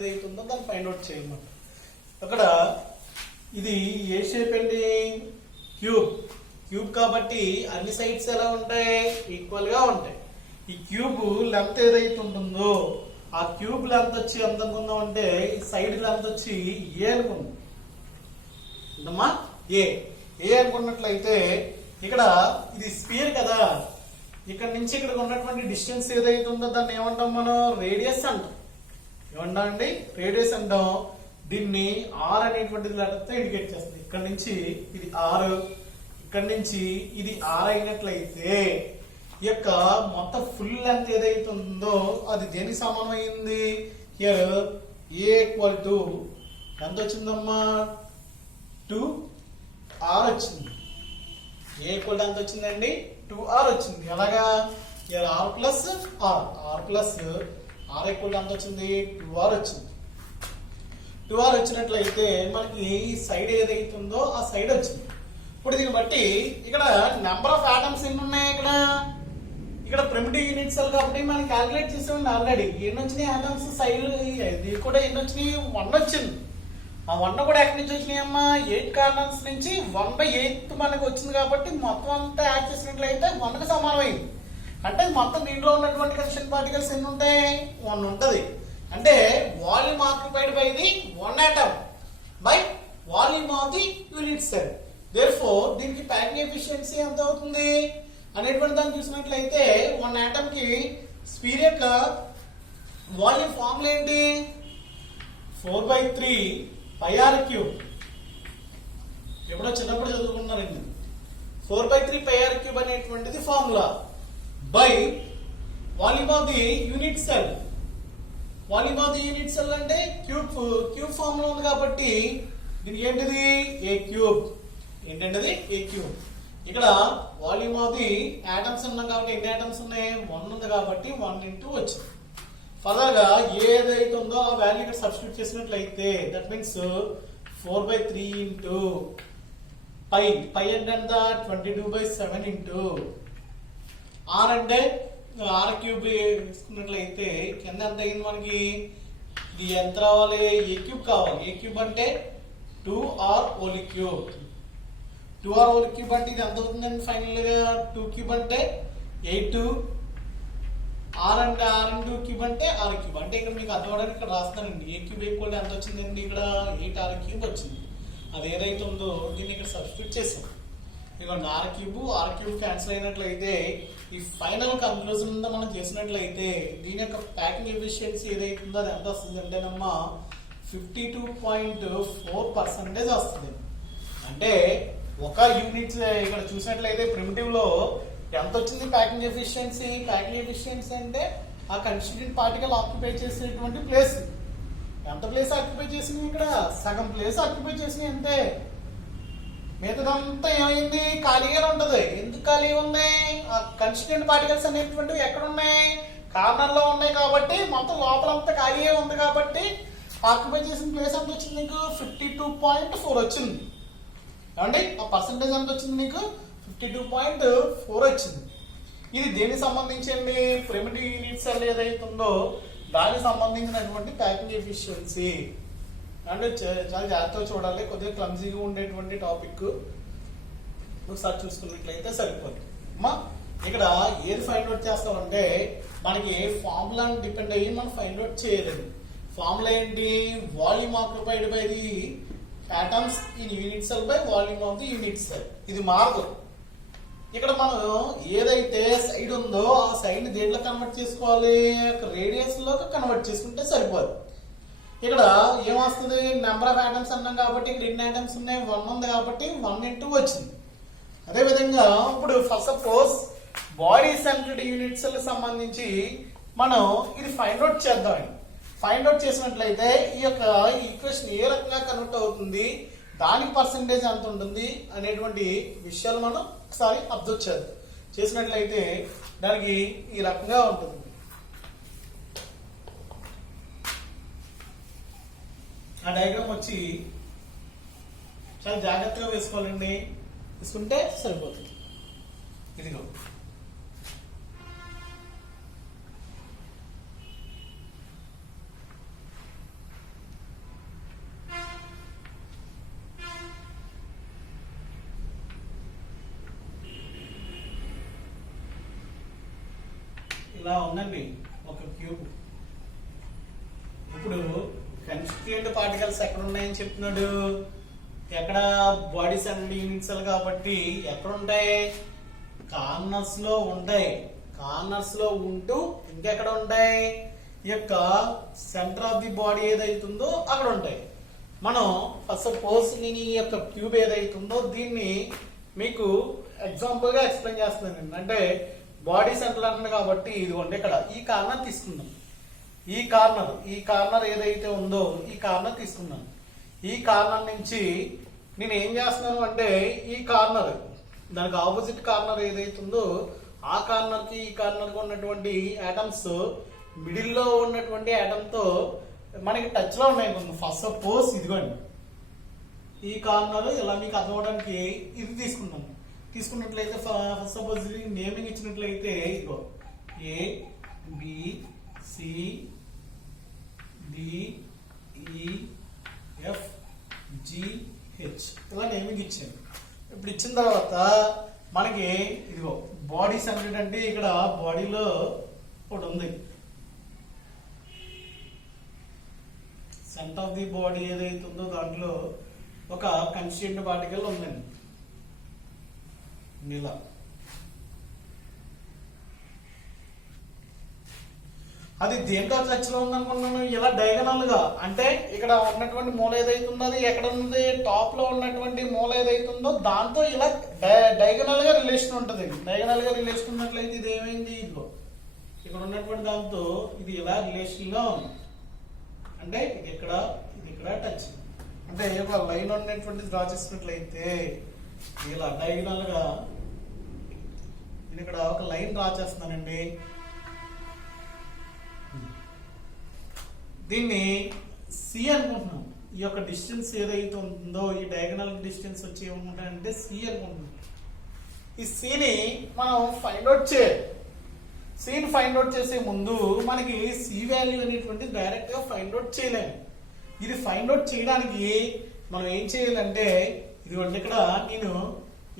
ఏదైతుందో దాన్ని find out చేయమాట. అక్కడ ఇది ఏ షేప్ అండి? క్యూబ్. క్యూబ్ కాబట్టి అన్ని సైడ్స్ ఎలా ఉంటాయి? ఈక్వల్ గా ఉంటాయి. ఈ క్యూబ్ లెంత్ ఏదైతే ఉంటుందో ఆ క్యూబ్ లెంత్ వచ్చి ఎంత అనుకుందాం అంటే ఈ సైడ్ లెంత్ వచ్చి ఏ అనుకుందాం. అంటమ్మా ఏ అనుకున్నట్లయితే ఇక్కడ ఇది స్పియర్ కదా, ఇక్కడ నుంచి ఇక్కడికి ఉన్నటువంటి డిస్టెన్స్ ఏదైతే ఉందో దాన్ని ఏమంటాం మనం? రేడియస్ అంటాం. ఏమంటాం అండి? రేడియస్ అంటాం. దీన్ని ఆర్ అనేటువంటిది లెటర్తో ఇండికేట్ చేస్తుంది. ఇక్కడ నుంచి ఇది ఆర్, ఇక్కడ నుంచి ఇది ఆర్ అయినట్లయితే ఈ యొక్క మొత్తం ఫుల్ లెంత్ ఏదైతే ఉందో అది దేనికి సమానం అయింది? హియర్ ఏ ఈక్వల్ టు ఎంత వచ్చిందమ్మా? 2r వచ్చింది. ఏ ఈక్వల్ టు ఎంత వచ్చిందండి? 2r వచ్చింది. ఎలాగా? Here R plus R equal to ఎంత వచ్చింది? 2r వచ్చింది. 2r వచ్చినట్లయితే మనకి ఈ సైడ్ ఏదైతే ఉందో ఆ సైడ్ వచ్చింది. ఇప్పుడు దీన్ని బట్టి ఇక్కడ నెంబర్ ఆఫ్ ఆటమ్స్ ఎన్ని ఉన్నాయి? ఇక్కడ ప్రిమిటివ్ యూనిట్ సెల్ కాబట్టి మనం క్యాలిక్యులేట్ చేసామండి ఆల్రెడీ. ఎన్ని వచ్చినాయి ఆటమ్స్ సైడ్? ఇది కూడా ఎన్ని వచ్చినాయి? 1 వచ్చింది. ఆ 1 కూడా ఎక్కడి నుంచి వచ్చినాయి అమ్మా? 8 కార్నర్స్ నుంచి 1/8 మనకు వచ్చింది కాబట్టి మొత్తం అంతా యాడ్ చేసినట్లయితే 1కి సమానమైంది. అంటే మొత్తం దీంట్లో ఉన్నటువంటి కన్స్టిట్యూయెంట్ పార్టికల్స్ ఎన్ని ఉంటాయి? 1 ఉంటది. అంటే volume occupied by the 1 atom by volume of the unit cell. Therefore దీనికి ప్యాకింగ్ ఎఫిషియన్సీ ఎంత అవుతుంది అనేటువంటి దాన్ని చూసినట్లయితే 1 atom కి స్పియర్ యొక్క వాల్యూమ్ ఫార్ములా ఏంటి? 4/3 πr క్యూబ్. ఎప్పుడో చిన్నప్పుడు చదువుకున్నారండి. 4/3 πr క్యూబ్ అనేటువంటిది formula by volume of the unit cell. Volume of the unit cell అంటే క్యూబ్ ఫార్ములా ఉంది కాబట్టి దీనికి ఏంటిది? ఏ క్యూబ్. ఏంటంటే ఏ క్యూబ్. ఇక్కడ వాల్యూమ్ ఆఫ్ ది ఆటమ్స్ ఉన్నాం కాబట్టి ఎన్ని ఆటమ్స్ ఉన్నాయి? 1 ఉంది కాబట్టి 1 ఇంటూ వచ్చింది. ఫర్దర్ గా ఏదైతే ఉందో ఆ వాల్యూ ఇక్కడ సబ్స్టిట్యూట్ చేసినట్లయితే దట్ మీన్స్ 4/3 ఇంటూ పై అంటే ఎంత? 22/7 ఇంటూ ఆర్ అంటే ఆర్ క్యూబ్ తీసుకున్నట్లయితే కింద ఎంత అయింది మనకి? ఇది ఎంత రావాలి? ఏ క్యూబ్ కావాలి. ఏ క్యూబ్ అంటే 2r whole cube. 2r whole cube అంటే ఇది ఎంత అవుతుందండి ఫైనల్ గా? 2 క్యూబ్ అంటే 8, ఆర్ అంటే ఆర్ ఇంటూ క్యూబ్ అంటే ఆర్ క్యూబ్. అంటే ఇక్కడ మీకు అర్థం అవడానికి ఇక్కడ రాస్తానండి. ఏ క్యూబ్ ఈక్వల్ ఎంత వచ్చిందండి? ఇక్కడ 8r క్యూబ్ వచ్చింది. అది ఏదైతే ఉందో దీన్ని ఇక్కడ సబ్స్టిట్యూట్ చేసాం. ఇక్కడ ఆర్ క్యూబ్ క్యాన్సిల్ అయినట్లయితే ఈ ఫైనల్ కన్క్లూజన్ మనం చేసినట్లయితే దీని యొక్క ప్యాకింగ్ ఎఫిషియన్సీ ఏదైతే ఉందో అది ఎంత వస్తుంది అంటేనమ్మా 52.4% వస్తుంది. అంటే ఒక యూనిట్ ఇక్కడ చూసినట్లయితే ప్రిమిటివ్ లో ఎంత వచ్చింది ప్యాకింగ్ ఎఫిషియన్సీ? ప్యాకింగ్ ఎఫిషియన్సీ అంటే ఆ కన్స్టిట్యూయెంట్ పార్టికల్ ఆక్యుపై చేసేటువంటి ప్లేస్. ఎంత ప్లేస్ ఆక్యుపై చేసినాయి? ఇక్కడ సగం ప్లేస్ ఆక్యుపై చేసినాయి అంతే. మిగతాదంతా ఏమైంది? ఖాళీగానే ఉంటది. ఎందుకు ఖాళీగా ఉన్నాయి? ఆ కన్స్టిట్యూయెంట్ పార్టికల్స్ అనేటువంటివి ఎక్కడ ఉన్నాయి? కార్నర్ లో ఉన్నాయి కాబట్టి మొత్తం లోపలంతా ఖాళీగా ఉంది కాబట్టి ఆక్యుపై చేసిన ప్లేస్ ఎంత వచ్చింది నీకు? 52.4 వచ్చింది. ఏమండి ఆ పర్సంటేజ్ ఎంత వచ్చింది నీకు? 52.4 వచ్చింది. ఇది దేనికి సంబంధించండి? ప్రిమిటివ్ యూనిట్ సెల్ ఏదైతే ఉందో దానికి సంబంధించినటువంటి ప్యాకింగ్ ఎఫిషియన్సీ. అంటే చాలా జాగ్రత్తగా చూడాలి. కొద్దిగా క్లమ్జీగా ఉండేటువంటి టాపిక్ ఒకసారి చూసుకున్నట్లయితే సరిపోతుంది. అమ్మా ఇక్కడ ఏది ఫైండ్ అవుట్ చేస్తామంటే మనకి ఫార్ములాని డిపెండ్ అయ్యి మనం ఫైండ్ అవుట్ చేయలేదు. ఫార్ములా ఏంటి? Volume occupied by the atoms in unit cell by volume of the unit cell. ఇది మారదు. ఇక్కడ మనం ఏదైతే సైడ్ ఉందో ఆ సైడ్ ని దేంట్లో కన్వర్ట్ చేసుకోవాలి? రేడియస్ లోకి కన్వర్ట్ చేసుకుంటే సరిపోదు. ఇక్కడ ఏమొస్తుంది? నెంబర్ ఆఫ్ ఆటమ్స్ అన్నాం కాబట్టి ఇక్కడ ఎన్ని ఆటమ్స్ ఉన్నాయి? 1 ఉంది కాబట్టి 1 ఇంటూ వచ్చింది. అదే విధంగా ఇప్పుడు first suppose body centred unit cell సంబంధించి మనం ఇది ఫైండ్ అవుట్ చేద్దాం. ఫైండ్ అవుట్ చేసినట్లయితే ఈ యొక్క ఈక్వేషన్ ఏ రకంగా కన్వర్ట్ అవుతుంది, దానికి పర్సెంటేజ్ ఎంత ఉంటుంది అనేటువంటి విషయాలు మనం ఒకసారి అబ్జర్వ్ చేద్దాం. చేసినట్లయితే దానికి ఈ రకంగా ఉంటుంది. ఆ డయాగ్రామ్ వచ్చి చాలా జాగ్రత్తగా వేసుకోవాలండి. వేసుకుంటే సరిపోతుంది. ఇదిగో ఇలా ఉందండి ఒక క్యూబ్. ఇప్పుడు కన్స్టిట్యూయెంట్ పార్టికల్స్ ఎక్కడ ఉన్నాయని చెప్తున్నాడు, ఎక్కడ బాడీస్ అండ్ యూనిట్స్ కాబట్టి ఎక్కడ ఉంటాయి, కార్నర్స్ లో ఉంటాయి. కార్నర్స్ లో ఉంటూ ఇంకెక్కడ ఉంటాయి, ఈ యొక్క సెంటర్ ఆఫ్ ది బాడీ ఏదైతుందో అక్కడ ఉంటాయి. మనం ఫస్ట్ సపోజ్ నేను ఈ యొక్క క్యూబ్ ఏదైతుందో దీన్ని మీకు ఎగ్జాంపుల్ గా ఎక్స్ప్లెయిన్ చేస్తున్నాను. అంటే బాడీ సెంటర్ అంటున్నాను కాబట్టి ఇదిగోండి ఇక్కడ ఈ కార్నర్ తీసుకుందాం. ఈ కార్నర్ ఏదైతే ఉందో ఈ కార్నర్ తీసుకున్నాను. ఈ కార్నర్ నుంచి నేను ఏం చేస్తున్నాను అంటే ఈ కార్నర్ దానికి ఆపోజిట్ కార్నర్ ఏదైతే ఉందో ఆ కార్నర్ కి ఈ కార్నర్ కి ఉన్నటువంటి ఆటమ్స్ మిడిల్ లో ఉన్నటువంటి ఆటమ్ తో మనకి టచ్ లో ఉన్నాయి. ఫస్ట్ సపోజ్ ఇదిగోండి ఈ కార్నర్ ఇలా మీకు అర్థం అవడానికి ఇది తీసుకున్నట్లయితే ఫస్ట్ సపోజ్ నేమింగ్ ఇచ్చినట్లయితే ఇదిగో ఏ బి సి డి ఈ ఎఫ్ జి హెచ్ ఇలా నేమింగ్ ఇచ్చాను. ఇప్పుడు ఇచ్చిన తర్వాత మనకి ఇదిగో బాడీ సెంటర్ అంటే ఇక్కడ బాడీలో ఒకటి ఉంది. సెంటర్ ఆఫ్ ది బాడీ ఏదైతే ఉందో దాంట్లో ఒక కన్స్టిట్యూయెంట్ పార్టికల్ ఉందండి. ఇలా అది దేంతో టచ్ లో ఉందనుకున్నాను, ఇలా డయాగనల్ గా. అంటే ఇక్కడ ఉన్నటువంటి మూల ఏదైతే ఉందో అది ఎక్కడ ఉంది, టాప్ లో ఉన్నటువంటి మూల ఏదైతే ఉందో దాంతో ఇలా డయాగనల్ గా రిలేషన్ ఉంటుంది. డయాగనల్ గా రిలేషన్ ఉన్నట్లయితే ఇది ఏమైంది, ఇదిగో ఇక్కడ ఉన్నటువంటి దాంతో ఇది ఇలా రిలేషన్ గా ఉంది. అంటే ఇది ఇక్కడ టచ్. అంటే ఒక లైన్ ఉన్నటువంటి డ్రా చేసినట్లయితే ఇలా డయాగనల్ గా నేను ఇక్కడ ఒక లైన్ డ్రా చేస్తున్నానండి. దీన్ని సి అనుకుంటున్నాం. ఈ యొక్క డిస్టెన్స్ ఏదైతే ఉందో ఈ డయాగనల్ డిస్టెన్స్ వచ్చి ఏమంటారంటే సి అనుకుంటున్నాం. ఈ సిని మనం ఫైండ్ అవుట్ చేయాలి. సిని ఫైండ్ అవుట్ చేసే ముందు మనకి సి వాల్యూ అనేటువంటి డైరెక్ట్ గా ఫైండ్ అవుట్ చేయలేము. ఇది ఫైండ్ అవుట్ చేయడానికి మనం ఏం చేయాలంటే ఇదిగోండి ఇక్కడ నేను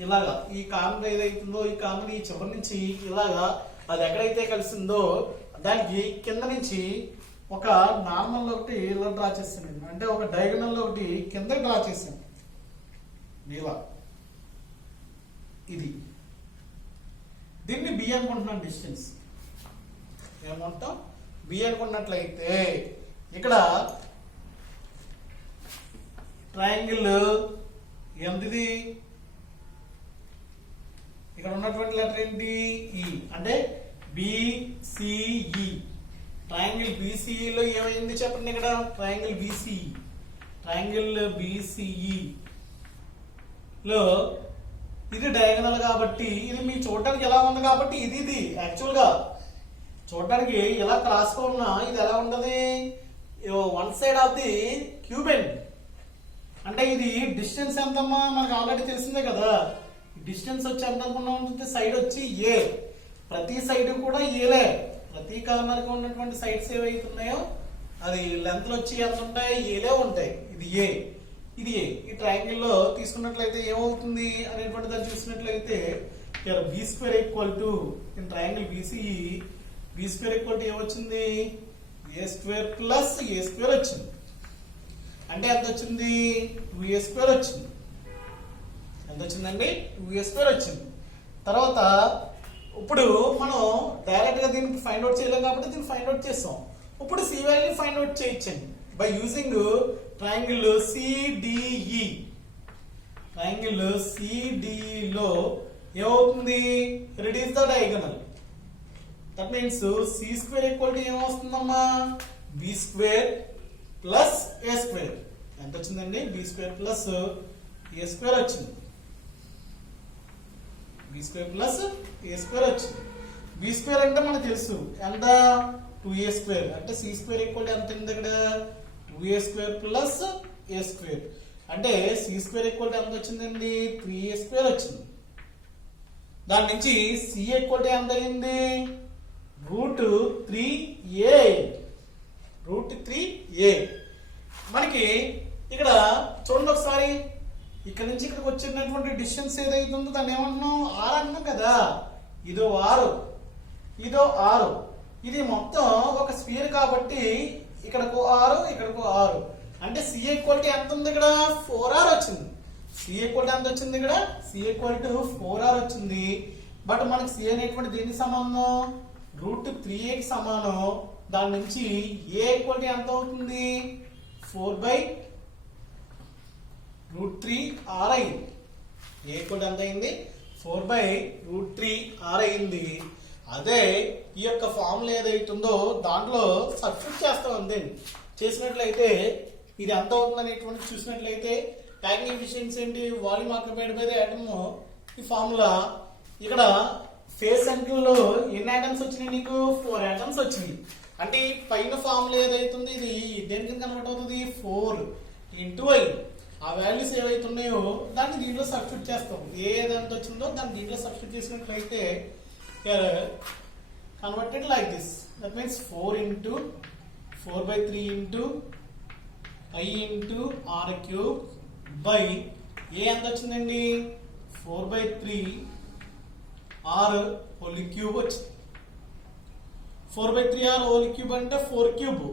ఇలాగా ఈ కార్నర్ ఏదైతుందో ఈ కార్నర్ ఈ చివరి నుంచి ఇలాగా అది ఎక్కడైతే కలిసిందో దానికి కింద నుంచి ఒక నార్మల్ ఒకటి ఇలా డ్రా చేస్తాను. అంటే ఒక డయాగనల్ ఒకటి కింద డ్రా చేశాను. ఇలా ఇది దీన్ని బి అనుకుంటున్నాను. డిస్టెన్స్ ఏమంటాం బి అనుకున్నట్లయితే ఇక్కడ ట్రయాంగిల్ ఎంతది, ఇక్కడ ఉన్నటువంటి లెటర్ ఏంటి ఈ. అంటే బిసిఈ ట్రయాంగిల్ బీసీఈ లో ఏమైంది చెప్పండి. ఇక్కడ ట్రయాంగిల్ బీసీఈ లో ఇది డయాగనల్ కాబట్టి ఇది మీ చూడడానికి ఎలా ఉంది కాబట్టి ఇది యాక్చువల్ గా చూడడానికి ఎలా క్రాస్ గా ఉన్నా ఇది ఎలా ఉంటది, వన్ సైడ్ ఆఫ్ ది క్యూబెన్. అంటే ఇది డిస్టెన్స్ ఎంతమ్మా మనకు ఆల్రెడీ తెలిసిందే కదా. డిస్టెన్స్ వచ్చి ఎంత అనుకున్నాం, సైడ్ వచ్చి ఏ. ప్రతి సైడ్ కూడా ఏలే. ప్రతి కార్నర్ గా ఉన్నటువంటి సైడ్స్ ఏవైతే ఉన్నాయో అది లెంత్ వచ్చి ఎంత ఉంటాయి, ఏలే ఉంటాయి. ఇది ఏ, ఇది ఏ. ఈ ట్రయాంగిల్ లో తీసుకున్నట్లయితే ఏమవుతుంది అనేటువంటి దాన్ని చూసినట్లయితే B square equal to in triangle BCE B square equal to ఏమొచ్చింది, ఏ స్క్వేర్ ప్లస్ ఏ స్క్వేర్ వచ్చింది. అంటే ఎంత వచ్చింది, 2a స్క్వేర్ వచ్చింది. ఎంత వచ్చిందండి, 2a స్క్వేర్ వచ్చింది. తర్వాత ఇప్పుడు మనం డైరెక్ట్ గా దీనికి ఫైండ్ అవుట్ చేయలేం కాబట్టి దీన్ని ఫైండ్ అవుట్ చేస్తాం. ఇప్పుడు సి వాల్యూ ఫైండ్ అవుట్ చేయొచ్చండి by using triangle CDE. Triangle CDE లో ఏమవుతుంది, reduce the diagonal. That means c square equal to ఏమొస్తుందమ్మా, బి స్క్వేర్ ప్లస్ ఏ స్క్వేర్. ఎంత వచ్చిందండి, బి స్క్వేర్ ప్లస్ ఏ స్క్వేర్ వచ్చింది. బి స్క్వేర్ ప్లస్ ఏ square వచ్చింది. B square అంటే మనకు తెలుసు ఎంత, 2a స్క్వేర్. అంటే సి స్క్వేర్ ఈక్వల్ ఎంత ఉంది ఇక్కడ, 2a స్క్వేర్ ప్లస్ ఏ స్క్వేర్. అంటే సి స్క్వేర్ ఈక్వల్ ఎంత వచ్చిందండి, 3a స్క్వేర్ వచ్చింది. దాని నుంచి సి ఈక్వల్ ఎంత అయింది, √3a. √3a. మనకి ఇక్కడ చూడండి ఒకసారి, ఇక్కడ నుంచి ఇక్కడికి వచ్చినటువంటి డిస్టెన్స్ ఏదైతే ఉందో దాన్ని ఏమంటున్నాం, 6 అంటున్నాం కదా. ఇదో 6, ఇదో 6. ఇది మొత్తం ఒక స్ఫియర్ కాబట్టి ఇక్కడకు 6 ఇక్కడకు 6 అంటే సి ఈక్వల్ టు ఎంత ఉంది ఇక్కడ 4r వచ్చింది. సి ఈక్వల్ టు ఎంత వచ్చింది ఇక్కడ సి ఈక్వల్ టు 4r వచ్చింది. బట్ మనకి సి అనేటువంటి దేనికి సమానం √3a కి సమానం. దాని నుంచి ఏ ఈక్వల్ టు ఎంత అవుతుంది 4/√3r అయింది. ఏ ఈక్వల్ టు ఎంత అయింది 4/√3r అయింది. అదే ఈ యొక్క ఫార్ములా ఏదైతే ఉందో దాంట్లో సబ్స్టిట్యూట్ చేస్తాం అంతేండి. చేసినట్లయితే ఇది ఎంత అవుతుంది అనేటువంటి చూసినట్లయితే ప్యాకింగ్ ఎఫిషియన్సీ ఏంటి volume occupied by the atom ఈ ఫార్ములా. ఇక్కడ ఫేస్ సెంటర్ లో ఎన్ని ఆటమ్స్ వచ్చినాయి నీకు 4 ఆటమ్స్ వచ్చినాయి. అంటే ఈ పైన ఫార్ములా ఏదైతుంది ఇది దేనికి కన్వర్ట్ అవుతుంది 4 × I. ఆ వాల్యూస్ ఏవైతే ఉన్నాయో దాన్ని దీంట్లో సబ్స్టిట్యూట్ చేస్తాం. ఏదంత వచ్చిందో దాన్ని దీంట్లో సబ్స్టిట్యూట్ చేసినట్లయితే converted like this. That means 4 × 4/3 × I × r cube by ఏ ఎంత వచ్చిందండి 4/3 r whole cube వచ్చింది. 4/3 r whole cube అంటే 4 cube.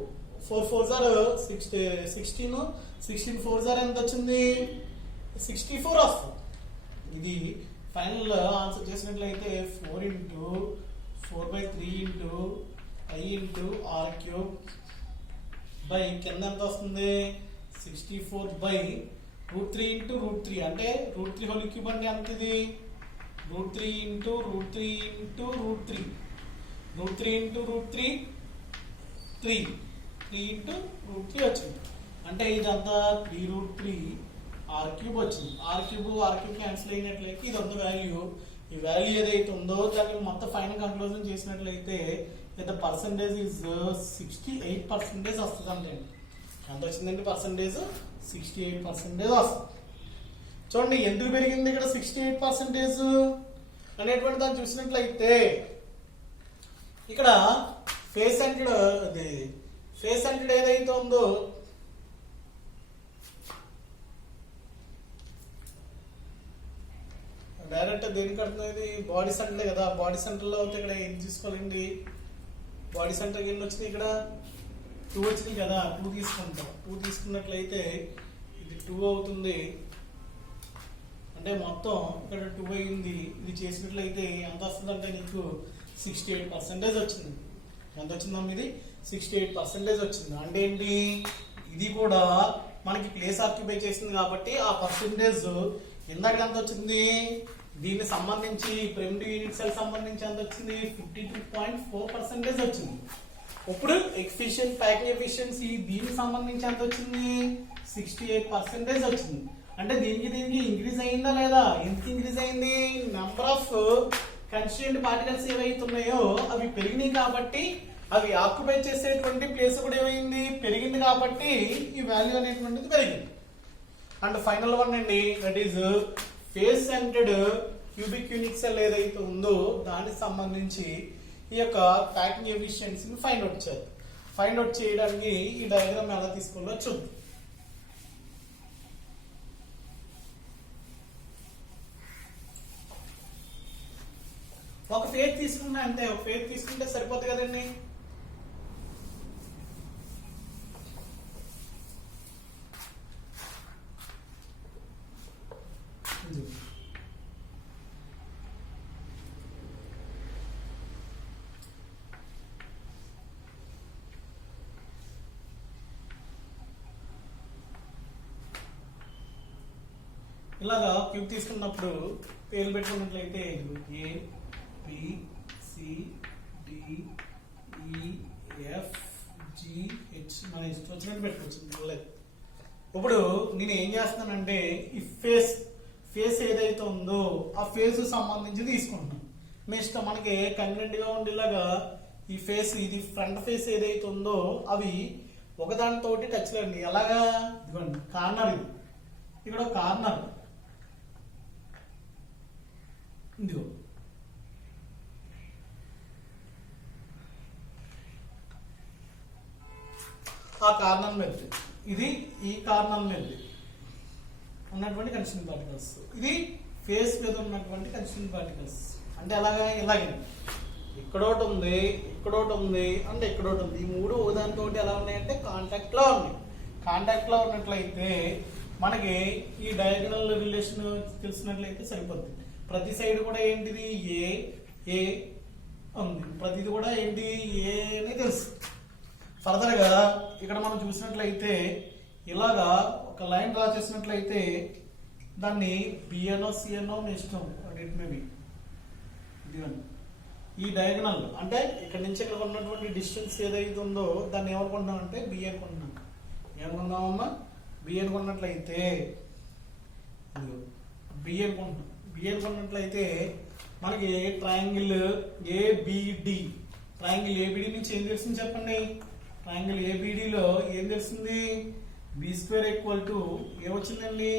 4 4s are 16 16 4s are ఎంత వచ్చింది 64 వస్తుంది. ఇది ఫైనల్ ఆన్సర్ చేసినట్లయితే 4 × 4/3 × I × r cube బై కింద ఎంత వస్తుంది 64/√3 × √3 అంటే √3 హోల్ క్యూబ్ అంటే ఎంత ఇది √3 × √3 × √3 √3 × √3 3 × √3 వచ్చింది. అంటే ఇదంతా 3√3 r క్యూబ్ వచ్చింది. r క్యూబ్ క్యాన్సిల్ అయినట్లయితే ఇది అంత వాల్యూ. ఈ వాల్యూ ఏదైతే ఉందో దాన్ని మొత్తం ఫైనల్ కంక్లూజన్ చేసినట్లయితే ద పర్సంటేజ్ ఇస్ 68% వస్తుంది అంటే. ఎంత వచ్చిందండి పర్సంటేజ్ 68% వస్తుంది. చూడండి ఎందుకు పెరిగింది ఇక్కడ 68% అనేటువంటి దాన్ని చూసినట్లయితే ఇక్కడ ఫేస్ సెంటర్డ్ ఏదైతే ఉందో డైరెక్ట్ దేనికి కడుతుంది బాడీ సెంటర్ కదా. బాడీ సెంటర్ లో అయితే ఇక్కడ ఏం తీసుకోవాలండి బాడీ సెంటర్ ఎన్ని వచ్చినాయి ఇక్కడ 2 వచ్చినాయి కదా. 2 తీసుకుంటాం. 2 తీసుకున్నట్లయితే ఇది 2 అవుతుంది. అంటే మొత్తం ఇక్కడ 2 అయింది. ఇది చేసినట్లయితే ఎంత వస్తుంది అంటే నీకు 68% వచ్చింది. ఎంత వచ్చిందమ్మా ఇది 68% వచ్చింది. అంటే ఏంటి ఇది కూడా మనకి ప్లేస్ ఆక్యుపై చేసింది కాబట్టి ఆ పర్సెంటేజ్ ఇందాక ఎంత వచ్చింది దీనికి సంబంధించి ప్రిమిటివ్ యూనిట్ సెల్ సంబంధించి ఎంత వచ్చింది 52.4% వచ్చింది. ఇప్పుడు ప్యాకింగ్ ఎఫిషియన్సీ దీనికి సంబంధించి ఎంత వచ్చింది 68% వచ్చింది. అంటే దీనికి ఇంక్రీజ్ అయిందా లేదా? ఎందుకు ఇంక్రీజ్ అయింది? నెంబర్ ఆఫ్ కన్స్టిట్యూయెంట్ పార్టికల్స్ ఏవైతే ఉన్నాయో అవి పెరిగినాయి కాబట్టి అవి ఆక్యుపై చేసేటువంటి ప్లేస్ కూడా ఏమైంది పెరిగింది కాబట్టి ఈ వాల్యూ అనేటువంటిది పెరిగింది. అండ్ ఫైనల్ వన్ అండి that is face centred cubic unit cell ఏదైతే ఉందో దానికి సంబంధించి ఈ యొక్క ప్యాకింగ్ ఎఫిషియన్సీని ఫైండ్ అవుట్ చేయాలి. ఫైండ్ అవుట్ చేయడానికి ఈ డయాగ్రామ్ ఎలా తీసుకోవాలో చూద్దాం. ఒక ఫేజ్ తీసుకున్నా అంతే. ఒక ఫేజ్ తీసుకుంటే సరిపోతుంది కదండి. ఇలాగా క్యూబ్ తీసుకున్నప్పుడు పేర్లు పెట్టుకున్నట్లయితే ఏ బి సి డి ఈ ఎఫ్ జి హెచ్ మన ఇష్టం వచ్చినట్టు పెట్టుకోవచ్చు. ఇప్పుడు నేను ఏం చేస్తానంటే ఈ ఫేస్ ఏదైతే ఉందో ఆ ఫేస్ సంబంధించి తీసుకుంటున్నాను. నెక్స్ట్ మనకి కన్వీనియంట్ గా ఉండేలాగా ఈ ఫేస్ ఇది ఫ్రంట్ ఫేస్ ఏదైతే ఉందో అవి ఒకదానితోటి టచ్ లేండి. ఎలాగా ఇదిగోండి కార్నర్ ఇది ఇక్కడ కార్నర్ ఇదిగో ఆ కార్నర్ మీద ఇది ఈ కార్నర్ మీద ఉన్నటువంటి కన్స్టిట్యూయెంట్ పార్టికల్స్ ఇది ఫేస్ మీద ఉన్నటువంటి కన్స్టిట్యూయెంట్ పార్టికల్స్. అంటే అలాగా ఇలాగే ఇక్కడ ఒకటి ఉంది, ఇక్కడ ఒకటి ఉంది, అంటే ఇక్కడ ఒకటి ఉంది. ఈ మూడు దానితో ఎలా ఉన్నాయంటే కాంటాక్ట్ లో ఉన్నాయి. కాంటాక్ట్ లో ఉన్నట్లయితే మనకి ఈ డయాగనల్ రిలేషన్ తెలిసినట్లయితే సరిపోద్ది. ప్రతి సైడ్ కూడా ఏంటిది ఏ ఏ ఉంది, ప్రతిది కూడా ఏంటి ఏ అని తెలుసు. ఫర్దర్ గా ఇక్కడ మనం చూసినట్లయితే ఇలాగా ఒక లైన్ డ్రా చేసినట్లయితే దాన్ని బిఎన్ఓ సిఎన్ఓ ఇష్టం మేబీ ఈ డయాగనల్ అంటే ఇక్కడ నుంచి ఇక్కడ ఉన్నటువంటి డిస్టెన్స్ ఏదైతే ఉందో దాన్ని ఏమనుకుంటున్నాం అంటే బి అనుకుంటున్నాం. ఏమనుకుందామమ్మా బి అనుకున్నట్లయితే బి అనుకుంటున్నాం. బి అనుకున్నట్లయితే మనకి ట్రయాంగిల్ ఏబిడి, ట్రయాంగిల్ ఏబిడి నుంచి ఏం తెలిసింది చెప్పండి. ట్రయాంగిల్ ఏబిడిలో ఏం తెలిసింది, బి స్క్వేర్ ఈక్వల్ టు ఏమొచ్చిందండి,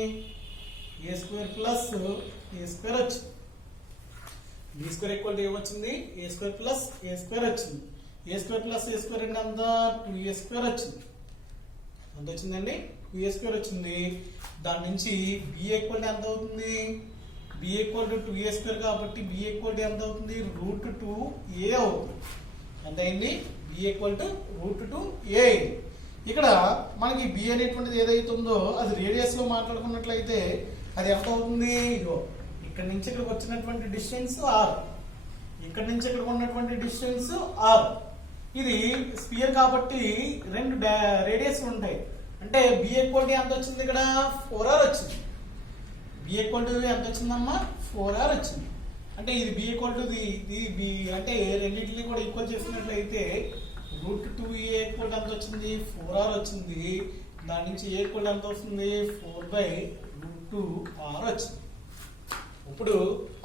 a square plus A square వచ్చింది. బి స్క్వేర్ ఈక్వల్ టు ఏమొచ్చింది, ఏ స్క్వేర్ ప్లస్ ఏ స్క్వేర్ వచ్చింది. A square plus A square అంటే అంత 2a స్క్వేర్ వచ్చింది. ఎంత వచ్చిందండి, 2a స్క్వేర్ వచ్చింది. దాని నుంచి బి ఈక్వల్ టు ఎంత అవుతుంది, B equal to 2a square కాబట్టి బి ఈక్వల్ టు ఎంత అవుతుంది, √2a అవుతుంది. ఎంత అయింది, బి ఈక్వల్ టు √2a అయింది. ఇక్కడ మనకి బి అనేటువంటిది ఏదైతే ఉందో అది రేడియస్ లో మాట్లాడుకున్నట్లయితే అది ఎంత అవుతుంది, ఇగో ఇక్కడ నుంచి ఇక్కడికి వచ్చినటువంటి డిస్టెన్స్ ఆర్, ఇక్కడ నుంచి ఇక్కడికి ఉన్నటువంటి డిస్టెన్స్ ఆర్. ఇది స్పియర్ కాబట్టి రెండు రేడియస్ ఉంటాయి. అంటే బి ఈక్వల్ టు ఎంత వచ్చింది, ఇక్కడ 4r వచ్చింది. బి ఈక్వల్ టు ఎంత వచ్చిందమ్మా, 4r వచ్చింది. అంటే ఇది బి ఈక్వల్ టు ఇది బి అంటే రెండింటిని కూడా ఈక్వల్ చేసినట్లయితే √2a ఈక్వల్ ఎంత వచ్చింది, 4r వచ్చింది. దాని నుంచి ఏ ఈక్వల్ ఎంత వస్తుంది, 4/√2r వచ్చింది. ఇప్పుడు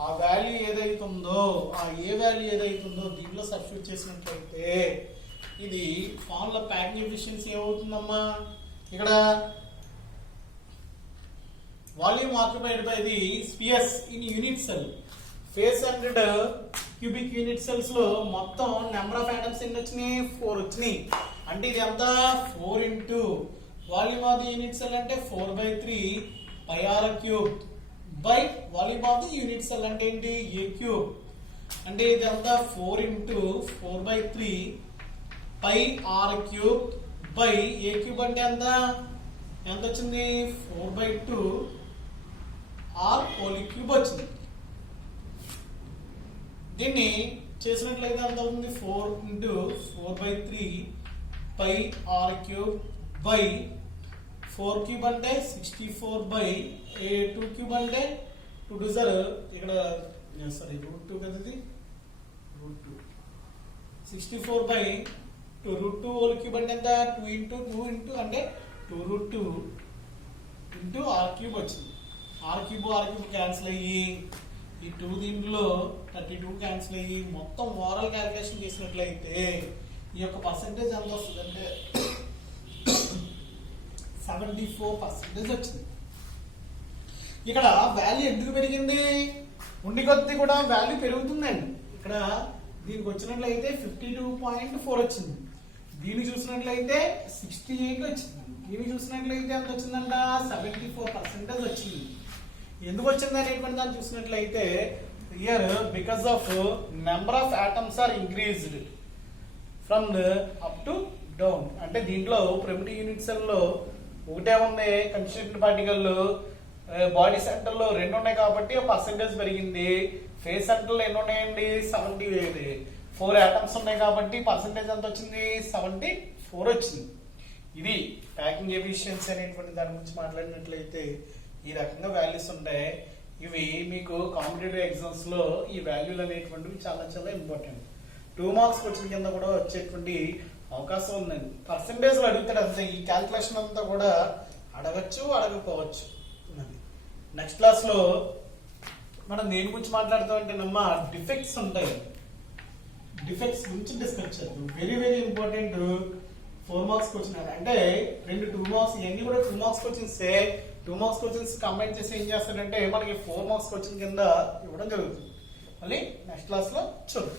ఆ వాల్యూ ఏదైతే ఉందో ఆ ఏ వాల్యూ ఏదైతే ఉందో దీంట్లో సబ్స్టిట్యూట్ చేసినట్లయితే ఇది ఫార్ములా ప్యాకింగ్ ఎఫిషియన్సీ ఏమవుతుందమ్మా, ఇక్కడ volume occupied by the spheres in unit cell face 100 cubic unit cells లో మొత్తం నెంబర్ ఆఫ్ ఆటమ్స్ ఎన్ని వచ్చినాయి, 4 వచ్చినాయి. అంటే ఇది ఎంత 4 into volume of the unit cell అంటే 4/3 πr³ by volume of the unit cell అంటే ఏంటి a³ అంటే ఇది అంతా 4 ఇంటూ 4/3 πr³ బై a³ అంటే ఎంత వచ్చింది, 4/2 r³ వచ్చింది. దీన్ని చేసినట్లయితే ఎంత అవుతుంది, 4 ఇంటూ 4/3 πr³ బై 4³ అంటే 64/2³ అంటే 2 2 సార్ ఇక్కడ సారీ √2 కదా ఇది √2 64/2 √2 అంటే ఎంత 2 ఇంటూ 2 ఇంటూ అంటే 2√2 ఇంటూ r³ వచ్చింది. r³ క్యాన్సిల్ అయ్యి ఈ 2 దీంట్లో 32 క్యాన్సిల్ అయ్యి మొత్తం ఓవరాల్ క్యాలిక్యులేషన్ చేసినట్లయితే ఈ యొక్క పర్సెంటేజ్ ఎంత వస్తుంది అంటే 74% వచ్చింది. ఇక్కడ వాల్యూ ఎందుకు పెరిగింది, ఉండి కొద్ది కూడా వాల్యూ పెరుగుతుందండి. ఇక్కడ దీనికి వచ్చినట్లయితే 52.4 వచ్చింది. దీన్ని చూసినట్లయితే 68 వచ్చింది. దీన్ని చూసినట్లయితే ఎంత వచ్చిందంట 74% వచ్చింది. ఎందుకు వచ్చింది అనేటువంటి దాన్ని చూసినట్లయితే here because of number of atoms are increased from up to down. అంటే దీంట్లో ప్రిమిటివ్ యూనిట్ సెల్ లో ఒకటే ఉంది, కన్స్టిట్యూటివ్ పార్టికల్ బాడీ సెంటర్ లో 2 ఉన్నాయి కాబట్టి పర్సెంటేజ్ పెరిగింది. ఫేస్ సెంటర్ లో ఎన్ని ఉన్నాయండి 4 ఆటమ్స్ ఉన్నాయి కాబట్టి పర్సెంటేజ్ ఎంత వచ్చింది 74 వచ్చింది. ఇది ప్యాకింగ్ ఎఫిషియన్సీ అనేటువంటి దాని గురించి మాట్లాడినట్లయితే ఈ రకంగా వాల్యూస్ ఉంటాయి. ఇవి మీకు కాంపిటేటివ్ ఎగ్జామ్స్ లో ఈ వాల్యూలు అనేటువంటివి చాలా చాలా ఇంపార్టెంట్. 2 మార్క్స్ క్వశ్చన్ కింద కూడా వచ్చేటువంటి అవకాశం ఉందండి. పర్సెంటేజ్ అడుగుతాడు అంతే, ఈ క్యాల్కులేషన్ అంతా కూడా అడగచ్చు అడగకపోవచ్చు. నెక్స్ట్ క్లాస్ లో మనం దేని గురించి మాట్లాడుతాం అంటే డిఫెక్ట్స్ ఉంటాయి. డిఫెక్ట్స్ గురించి డిస్కస్ చేద్దాం. Very very important 4 marks question. అంటే 2 మార్క్స్ ఇవన్నీ కూడా 2 marks questions. 2 marks questions combine చేసి ఏం చేస్తాడంటే మనకి 4 మార్క్స్ క్వశ్చన్ కింద ఇవ్వడం జరుగుతుంది. మళ్ళీ నెక్స్ట్ క్లాస్ లో చూద్దాం.